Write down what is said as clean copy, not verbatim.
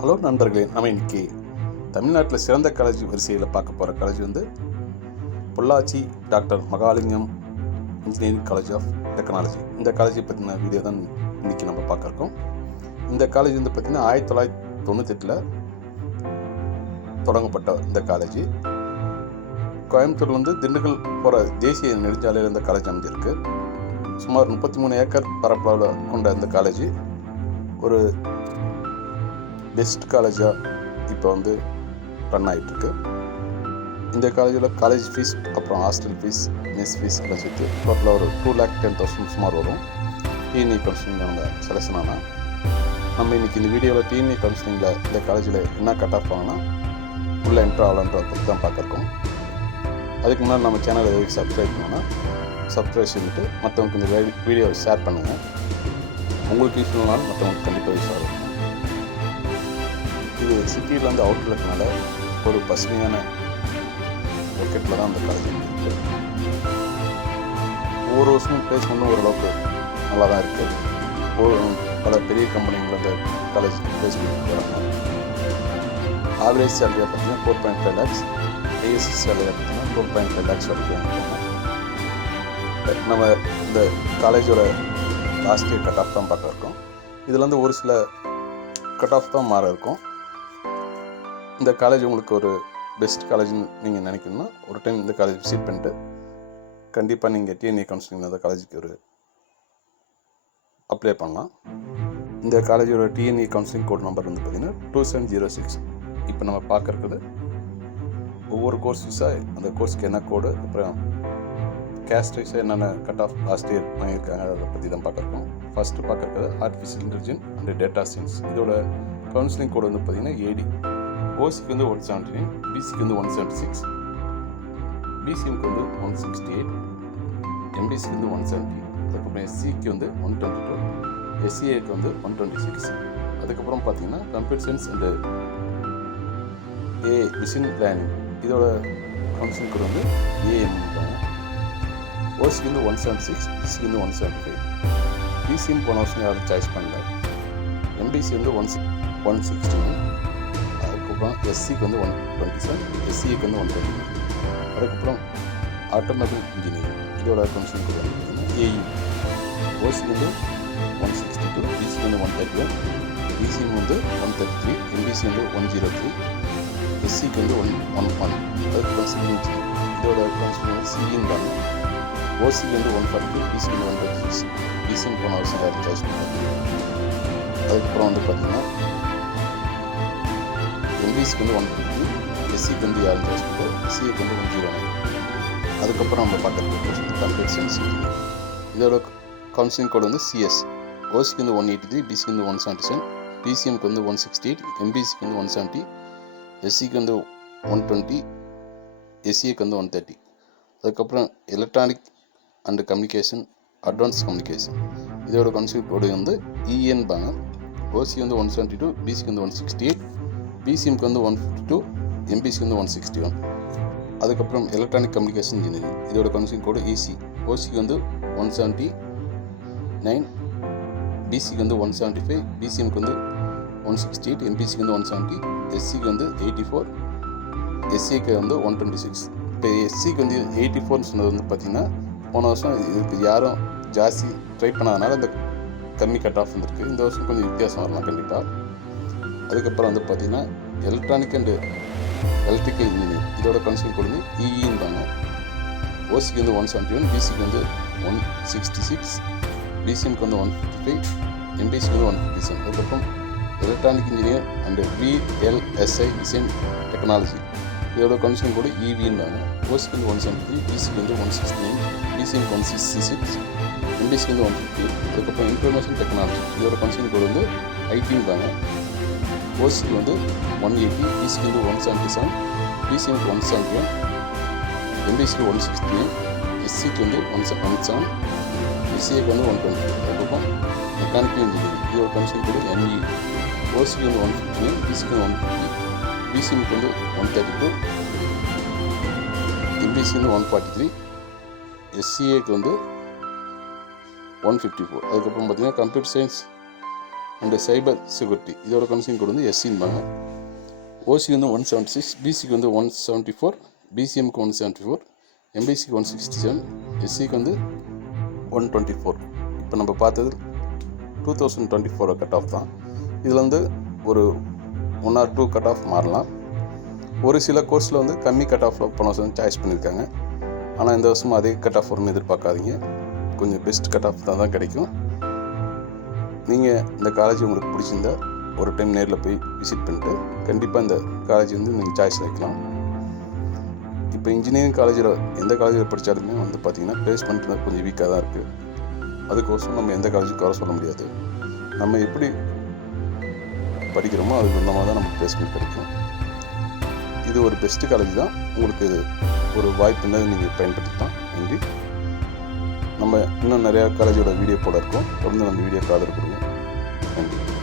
Hello நண்பர்களே, நம்ம இன்னைக்கு தமிழ்நாட்டில் சிறந்த காலேஜ் வரிசையில் பார்க்க போகிற காலேஜ் வந்து Pollachi doctor Mahalingam engineering college of technology. இந்த காலேஜை பற்றின வீடியோ தான் இன்றைக்கி நம்ம பார்க்க இருக்கோம். இந்த காலேஜ் வந்து பார்த்திங்கன்னா 1998 தொடங்கப்பட்ட இந்த காலேஜ் கோயம்புத்தூர் வந்து திண்டுக்கல் போகிற தேசிய நெடுஞ்சாலையில் இந்த காலேஜ் அமைஞ்சிருக்கு. சுமார் 33 ஏக்கர் பரப்பளவில் கொண்ட இந்த காலேஜ் ஒரு பெஸ்ட் காலேஜாக இப்போ வந்து ரன் ஆகிட்டுருக்கு. இந்த காலேஜில் காலேஜ் ஃபீஸ், அப்புறம் ஹாஸ்டல் ஃபீஸ், மெஸ் ஃபீஸ் எல்லாம் சேர்த்து டோட்டலாக ஒரு 2,10,000 சுமார் வரும். டிஎன்இ கவுன்சிலிங் நம்ம செலெக்ஷன் ஆனால் நம்ம இன்றைக்கி இந்த வீடியோவில் டிஎன்இ கவுன்சிலிங்கில் இந்த காலேஜில் என்ன கட் ஆஃப் ஆகுனா உள்ளே என்ட்ரு ஆகலான்ற பற்றி தான் பார்க்குறோம். அதுக்கு முன்னாடி நம்ம சேனலை எதுக்கு சப்ஸ்கிரைப் பண்ணோன்னா சப்ஸ்கிரைப் பண்ணிவிட்டு மற்றவங்களுக்கு இந்த வீடியோவை ஷேர் பண்ணுங்கள். உங்களுக்கு யூஸ் பண்ணாலும் மற்றவங்களுக்கு கண்டிப்பாக யூஸ் ஆகும். இது சிட்டியிலேருந்து அவுட்டில் இருக்கனால ஒரு பசுமையான லொக்கேட்டில் தான் அந்த காலேஜ் இருக்குது. ஒவ்வொரு வருஷமும் பிளேஸ்மெண்ட்டும் ஓரளவுக்கு நல்லா தான் இருக்குது. பல பெரிய கம்பெனிகள் அந்த காலேஜ் பிளேஸ்மெண்ட் வராங்க. ஆவரேஜ் சேலரியாக பார்த்தீங்கன்னா 4.5 lakhs, ஏஎஸ்சி சேலரியாக பார்த்தீங்கன்னா 4.5 lakhs வரைக்கும் நம்ம இந்த காலேஜோட லாஸ்ட் இயர் கட் ஆஃப் தான் பார்க்க இருக்கோம். இதில் வந்து ஒரு சில கட் ஆஃப் தான் மாற இருக்கும். இந்த காலேஜ் உங்களுக்கு ஒரு பெஸ்ட் காலேஜ்னு நீங்கள் நினைக்கணும்னா ஒரு டைம் இந்த காலேஜ் விசிட் பண்ணிட்டு கண்டிப்பாக நீங்கள் டிஎன்இ கவுன்சிலிங் அந்த காலேஜுக்கு ஒரு அப்ளை பண்ணலாம். இந்த காலேஜோட டிஎன்இ கவுன்சிலிங் கோட் நம்பர் வந்து பார்த்திங்கன்னா 2706. இப்போ நம்ம பார்க்குறது ஒவ்வொரு கோர்ஸ் விசாக அந்த கோர்ஸுக்கு என்ன கோடு, அப்புறம் கேஸ்ட் வைஸாக என்னென்ன கட் ஆஃப் லாஸ்ட் இயர் வாங்கியிருக்காங்க அதை பற்றி தான் பார்க்குறோம். ஃபஸ்ட்டு பார்க்குறது artificial intelligence and data science. இதோட கவுன்சிலிங் கோடு வந்து பார்த்திங்கன்னா ஏடி. ஓசிக்கு வந்து 179, பிசிக்கு வந்து 176, பிசிஎம்க்கு வந்து 168, எம்பிசிக்கு வந்து 170, அதுக்கப்புறம் எஸ்சிக்கு வந்து 122, எஸ்சிஏக்கு வந்து 126. அதுக்கப்புறம் பார்த்தீங்கன்னா computer science and machine learning இதோட கவுன்சிலிங் கோடு வந்து ஏஎம். ஓசிக்கு வந்து 176, பிசிக்கு வந்து 175, பிசிஎம் போன வருஷம் யாரும் சாய்ஸ் பண்ணல. எம்பிசி வந்து 116, அதுக்கப்புறம் எஸ்சிக்கு வந்து 127, எஸ்சிக்கு வந்து 120. அதுக்கப்புறம் ஆட்டோமொபைல் இன்ஜினியரிங் இதோட கவுன்சிலிங் கோடு வந்து ஏஇ. ஓசிக்கு வந்து 162, பிசிக்கு வந்து 131, பிசிஎம் வந்து 133, எம்பிசி வந்து 103, எஸ்சிக்கு வந்து 111. அதுக்கப்புறம் சிவில் இன்ஜினியரிங் இதோட கவுன்சிலிங் வந்து சிஇன்னு பாருங்க. ஓசிக்கு வந்து 142, பிசிக்கு வந்து 126, பிசிஎம் போன வருஷம் யாரும் சாய்ஸ் பண்ணுறாங்க. அதுக்கப்புறம் வந்து பார்த்தீங்கன்னா எம்பிசிக்கு வந்து 150, எஸ்சிக்கு வந்து யாரும் சாய்ஸ் பண்ணுறோம், எஸ்சிக்கு வந்து 109. அதுக்கப்புறம் நம்ம பார்க்குறது கம்ப்யூட்டர் சயின்ஸ் இன்ஜினியரிங் இதோட கவுன்சிலிங் கோடு வந்து சிஎஸ். ஓசிக்கு வந்து 183, பிசிக்கு வந்து 177, பிசிஎம்க்கு வந்து 168, எம்பிசிக்கு வந்து 170, எஸ்சிக்கு வந்து 120, எஸ்சிக்கு வந்து 130. அதுக்கப்புறம் electronic and communication, advance communication இதோட கவுன்சிலிங் கோடு வந்து இஎன் பாங்க. ஓசி வந்து 172, பிசிக்கு வந்து 168, பிசிஎம்க்கு வந்து 152, எம்பிசிக்கு வந்து 161. அதுக்கப்புறம் எலக்ட்ரானிக் கம்யூனிகேஷன் இன்ஜினியரிங் இதோட கவுன்சிலிங் கோடு இசி. ஓசிக்கு வந்து 179, பிசிக்கு வந்து 175, பிசிஎம்க்கு வந்து 168, எம்பிசிக்கு வந்து 170, எஸ்சிக்கு வந்து 84, எஸ்சிக்கு வந்து 126. இப்போ எஸ்சிக்கு வந்து 84 சொன்னது வந்து பார்த்திங்கன்னா போன வருஷம் இதுக்கு யாரும் ஜாஸ்தி ட்ரை பண்ணாதனால இந்த கம்மி கட் ஆஃப் வந்துருக்கு. இந்த வருஷம் கொஞ்சம் வித்தியாசம் வரலாம் கண்டிப்பாக. அதுக்கப்புறம் வந்து பார்த்திங்கன்னா எலக்ட்ரானிக் அண்டு எலக்ட்ரிக்கல் இன்ஜினியரிங் இதோட கவுன்சிலிங் கோடு வந்து இஇன்பாங்க. ஓசிக்கு வந்து 171, பிசிக்கு வந்து 166, பிசிஎம்க்கு வந்து 155, எம்பிசிக்கு வந்து 157. அதுக்கப்புறம் electronic engineer and VLSI design technology இதோட கவுன்சிலிங் கோடு இவின்பாங்க. ஓசிக்கு வந்து 173, பிசிக்கு வந்து 169, பிசிஎம்க்கு 166, எம்பிசிக்கு வந்து 150. அதுக்கப்புறம் இன்ஃபர்மேஷன் டெக்னாலஜி இதோட கவுன்சிலிங் கோடு வந்து ஐடின்பாங்க. ஓசிக்கு வந்து 180, பிசிக்கு வந்து 177, பிசிஎம்க்கு 171, எம்பிசிக்கு 169, எஸ்சிக்கு வந்து 117, எஸ்சிஏக்கு வந்து 120. அதுக்கப்புறம் மெக்கானிக்கல் இன்ஜினியரிங் இதோட கவுன்சிலிங் கோடு எம்இ. ஓசிக்கு வந்து 159, பிசிக்கு வந்து 150, பிசிஎம்க்கு வந்து 132, எம்பிசி வந்து 143, எஸ்சிஏக்கு வந்து 154. அதுக்கப்புறம் பார்த்தீங்கன்னா computer science and cyber security இதோட கவுன்சிலிங் கோட் வந்து எஸ்சின்பாங்க. ஓசி வந்து 176, பிசிக்கு வந்து 174, பிசிஎம்க்கு 174, எம்பிசிக்கு 167, எஸ்சிக்கு வந்து 124. இப்போ நம்ம பார்த்தது 2024 கட் ஆஃப் தான். இதில் வந்து ஒரு 1 or 2 கட் ஆஃப் மாறலாம். ஒரு சில கோர்ஸில் வந்து கம்மி கட் ஆஃபில் போன வருஷம் சாய்ஸ் பண்ணியிருக்காங்க. ஆனால் இந்த வருஷமும் அதே கட் ஆஃப் வரும்னு எதிர்பார்க்காதீங்க. கொஞ்சம் பெஸ்ட் கட் ஆஃப் தான் கிடைக்கும். நீங்கள் இந்த காலேஜ் உங்களுக்கு பிடிச்சிருந்தா ஒரு டைம் நேரில் போய் விசிட் பண்ணிட்டு கண்டிப்பாக இந்த காலேஜ் வந்து நீங்கள் சாய்ஸ் வைக்கலாம். இப்போ இன்ஜினியரிங் காலேஜில் எந்த காலேஜில் படித்தாலுமே வந்து பார்த்திங்கன்னா பிளேஸ்மெண்ட் கொஞ்சம் வீக்காக தான் இருக்குது. அதுக்கோசரம் நம்ம எந்த காலேஜுக்கு வர சொல்ல முடியாது. நம்ம எப்படி படிக்கிறோமோ அதுக்கு அந்த மாதிரி தான் நமக்கு பிளேஸ்மெண்ட் கிடைக்கும். இது ஒரு பெஸ்ட்டு காலேஜ் தான். உங்களுக்கு இது ஒரு வாய்ப்புன்னு நீங்கள் பயன்படுத்திக்கலாம். நன்றி. நம்ம இன்னும் நிறையா காலேஜோட வீடியோ போட இருக்கோம். தொடர்ந்து நம்ம வீடியோக்கு ஆதரவு கொடுங்க. நன்றி.